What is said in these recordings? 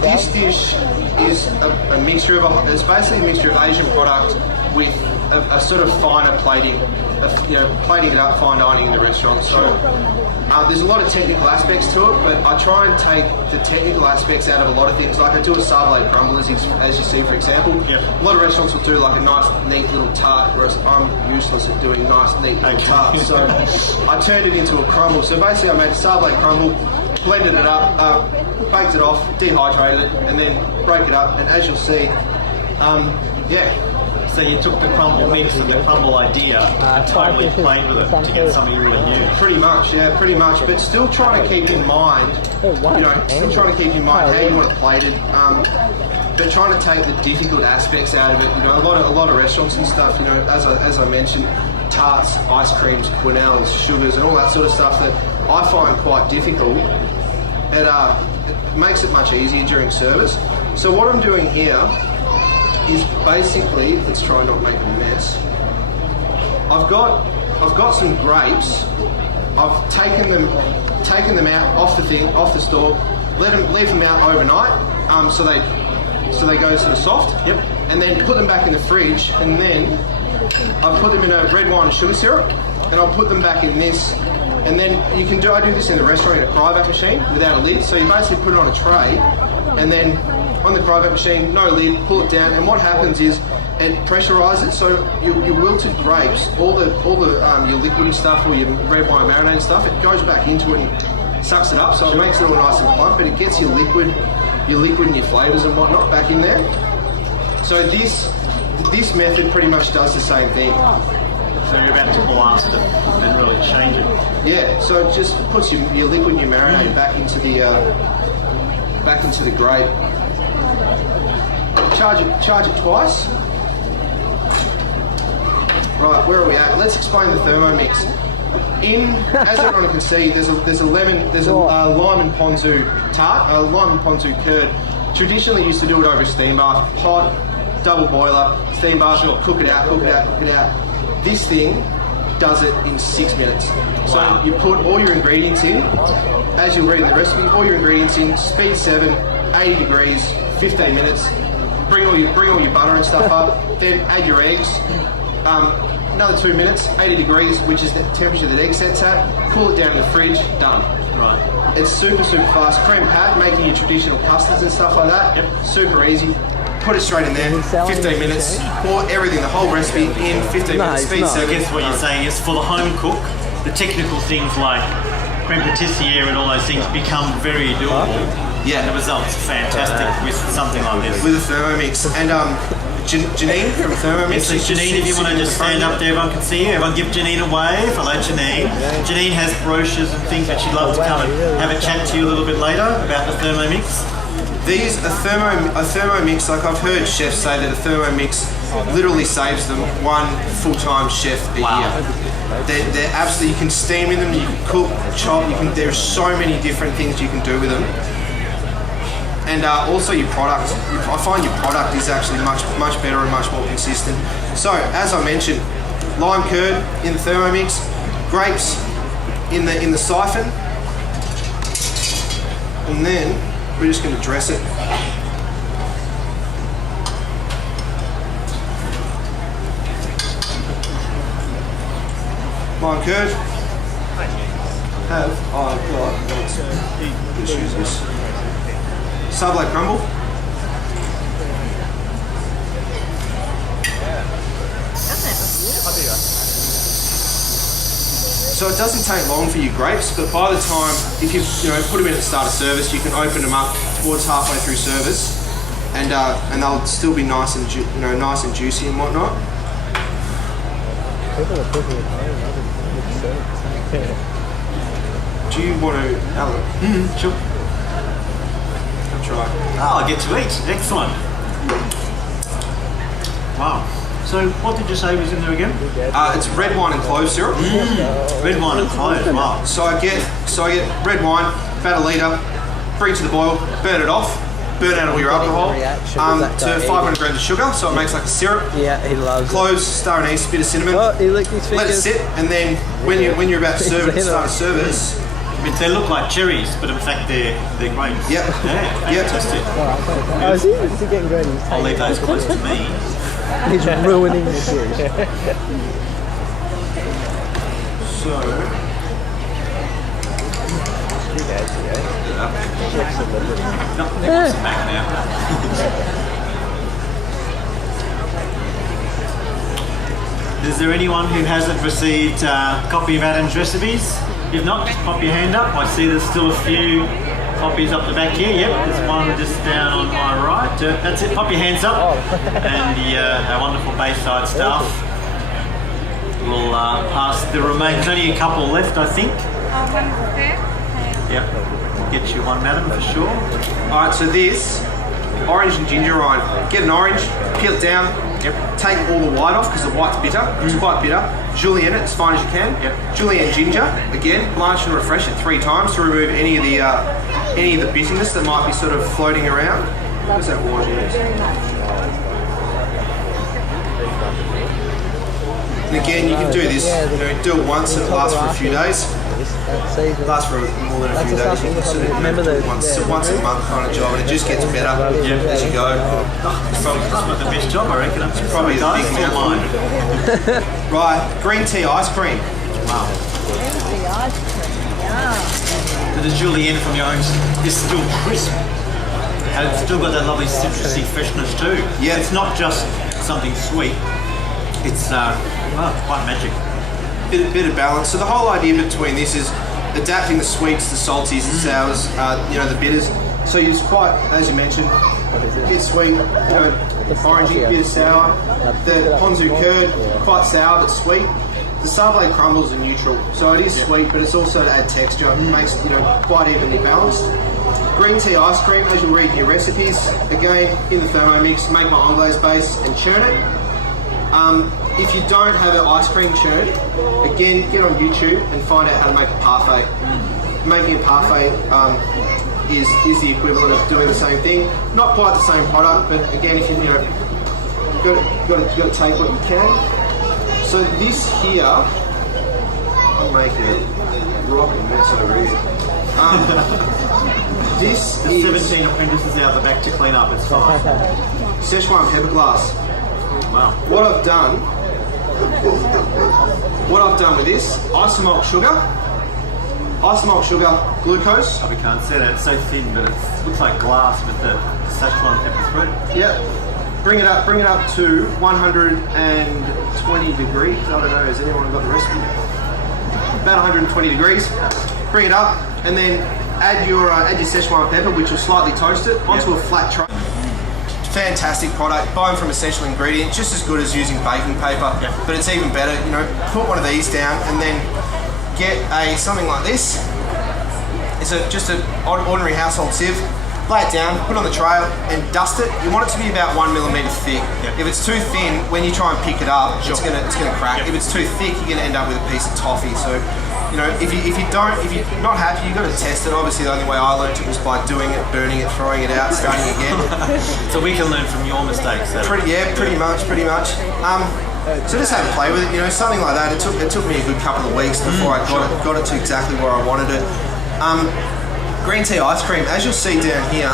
this dish is a mixture of it's basically a mixture of Asian product with a sort of finer plating, plating it up, fine dining in the restaurant. So there's a lot of technical aspects to it, but I try and take the technical aspects out of a lot of things. Like I do a sablé crumble, as you see, for example. Yep. A lot of restaurants will do like a nice, neat little tart, whereas I'm useless at doing nice, neat little tarts. So I turned it into a crumble. So basically I made a sablé crumble, blended it up, baked it off, dehydrated it, and then break it up. And as you'll see, So you took the crumble mix and the crumble idea and totally played with it to get something really new. Pretty much, but still trying to keep in mind, how you want it plated, but trying to take the difficult aspects out of it. A lot of restaurants and stuff, as I mentioned, tarts, ice creams, quenelles, sugars, and all that sort of stuff that I find quite difficult. It makes it much easier during service. So what I'm doing here is basically, let's try not make a mess. I've got some grapes. I've taken them out off the store, leave them out overnight, so they go sort of soft. Yep. And then put them back in the fridge, and then I put them in a red wine and sugar syrup, and I'll put them back in this. And then I do this in the restaurant in a cryovac machine without a lid. So you basically put it on a tray, and then on the cryovac machine, no lid, pull it down, and what happens is it pressurizes. So your wilted grapes, all the your liquid and stuff, or your red wine marinade and stuff, it goes back into it and sucks it up. So it makes it all nice and plump, but it gets your liquid and your flavors and whatnot back in there. So this method pretty much does the same thing. So you're about to blast it and really change it. Yeah. So it just puts your liquid and your marinade back into the grape. Charge it twice. Right, where are we at? Let's explain the Thermomix. As everyone can see, there's a lime and ponzu tart, a lime and ponzu curd. Traditionally used to do it over a steam bath, hot, double boiler, steam bath, cook it out. This thing does it in 6 minutes. So you put all your ingredients in, as you'll read in the recipe, all your ingredients in, speed 7, 80 degrees, 15 minutes. Bring all your butter and stuff up, then add your eggs. Another 2 minutes, 80 degrees, which is the temperature that egg sets at. Cool it down in the fridge, done. Right. It's super fast. Creme pat, making your traditional custards and stuff like that. Yep. Super easy. Put it straight in there, 15 minutes. Pour everything, the whole recipe in 15 minutes. Speed 7. So I guess what you're saying is for the home cook, the technical things like creme patissiere and all those things become very doable. Yeah. The results are fantastic with something like this. With a Thermomix. And Janine from Thermomix. So Janine, if you want to just stand up there, everyone can see you. Everyone give Janine a wave. Hello, Janine. Janine has brochures and things that she'd love to come and have a chat to you a little bit later about the Thermomix. A Thermomix, like I've heard chefs say that a Thermomix literally saves them one full-time chef a year. They're absolutely, you can steam in them, you can cook, chop, there's so many different things you can do with them. And also your product. I find your product is actually much better and much more consistent. So, as I mentioned, lime curd in the Thermomix, grapes in the siphon, and then we're just going to dress it. Lime curd. I've got, let's use this. Sablé crumble. So it doesn't take long for your grapes, but by the time, if you put them in at the start of service, you can open them up towards halfway through service, and they'll still be nice and nice and juicy and whatnot. Do you want to, Alan? Sure. Try. Oh, I get to eat. Excellent. Wow. So, what did you say was in there again? It's red wine and clove syrup. Red wine and clove. Wow. So I get red wine, about a litre, bring it to the boil, burn it off, burn out all your alcohol, to 500 grams of sugar, so it makes like a syrup. Yeah, he loves cloves, star anise, bit of cinnamon. Oh, he licked his fingers. Let it sit, and then when you're about to serve it at the start of service, They look like cherries, but in fact they're grapes. Yep. Yeah, Yep. fantastic. Oh, is he getting good? I'll leave those close to me. He's ruining the dish. So, No, they want some back now. Is there anyone who hasn't received a copy of Adam's recipes? If not, just pop your hand up. I see there's still a few copies up the back here. Yep, there's one just down on my right. That's it, pop your hands up. And our wonderful Bayside staff will pass the remaining. There's only a couple left, I think. Yep, we'll get you one, madam, for sure. alright, so this, orange and ginger rind. Get an orange, peel it down, take all the white off because the white's bitter. It's quite bitter. Julienne it as fine as you can. Julienne ginger, again, blanch and refresh it 3 times to remove any of the bitterness that might be sort of floating around. Where's that water? And again, you can do this, do it once and it lasts for a few days. It lasts for more than a few days. You can sort of Remember do it the- once a month kind of job, and it just gets better as you go. It's probably the best job, I reckon. It's Probably the guys, big it's all mouth. mine. Right, green tea ice cream. Wow. So the julienne from your own is still crisp. And it's still got that lovely citrusy freshness too. Yeah. It's not just something sweet. It's quite magic. Bit of balance. So the whole idea between this is adapting the sweets, the salties, the sours, the bitters. So it's quite, as you mentioned, a bit sweet, orangey, a bit sour. The Ponzu curd, quite sour but sweet. The sablé crumbles are neutral, so it is sweet, but it's also to add texture. It makes it quite evenly balanced. Green tea ice cream, as you'll read in your recipes, again in the Thermomix, make my anglaise base and churn it. If you don't have an ice cream churn, again, get on YouTube and find out how to make a parfait. Making a parfait is the equivalent of doing the same thing. Not quite the same product, but again, if you've got to take what you can. So this here, I'm making a rocking mess over here. This There's is 17 apprentices out the back to clean up, it's fine. Szechuan pepper glass. Wow. What I've done with this, isomalt sugar, glucose. We can't see that, it's so thin, but it looks like glass with the Szechuan pepper through. Yeah. Bring it up to 120 degrees. I don't know, has anyone got the recipe? About 120 degrees. Bring it up and then add your Szechuan pepper, which will slightly toast it, onto a flat tray. Fantastic product. Buy them from Essential Ingredients, just as good as using baking paper, but it's even better. Put one of these down and then get something like this. It's just an ordinary household sieve. Lay it down, put it on the tray and dust it. You want it to be about 1 millimetre thick. If it's too thin, when you try and pick it up, it's gonna crack. If it's too thick, you're gonna end up with a piece of toffee. So, if you're not happy, you've got to test it. Obviously, the only way I learned it was by doing it, burning it, throwing it out, starting again. So we can learn from your mistakes. Pretty much. So just have a play with it. Something like that. It took me a good couple of weeks before I got it to exactly where I wanted it. Green tea ice cream, as you'll see down here,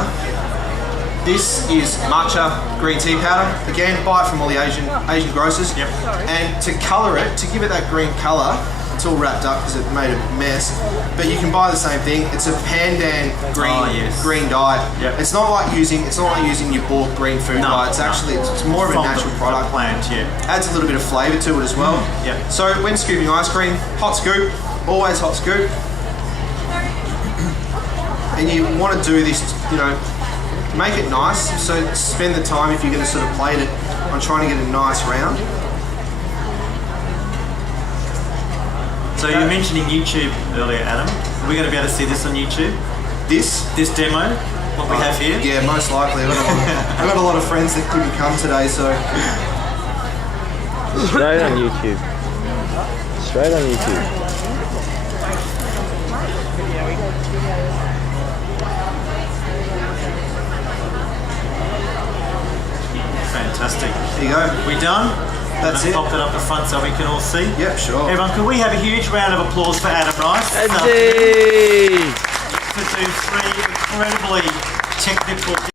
this is matcha green tea powder. Again, buy it from all the Asian grocers. And to colour it, to give it that green colour, it's all wrapped up because it made a mess. But you can buy the same thing. It's a pandan green dye. It's not like using your bought green food dye. It's actually it's more of a natural product. Plant, Adds a little bit of flavour to it as well. So when scooping ice cream, hot scoop, always hot scoop. And you want to do this, make it nice. So spend the time, if you're going to sort of plate it, on trying to get a nice round. So you were mentioning YouTube earlier, Adam. Are we going to be able to see this on YouTube? This demo, what we have here? Yeah, most likely. I've got a lot of friends that couldn't come today, so. Straight on YouTube. Fantastic. There you go. We done? That's it. Pop that up the front so we can all see. Yep, sure. Everyone, could we have a huge round of applause for Adam Rice? Andy! To do 3 incredibly technical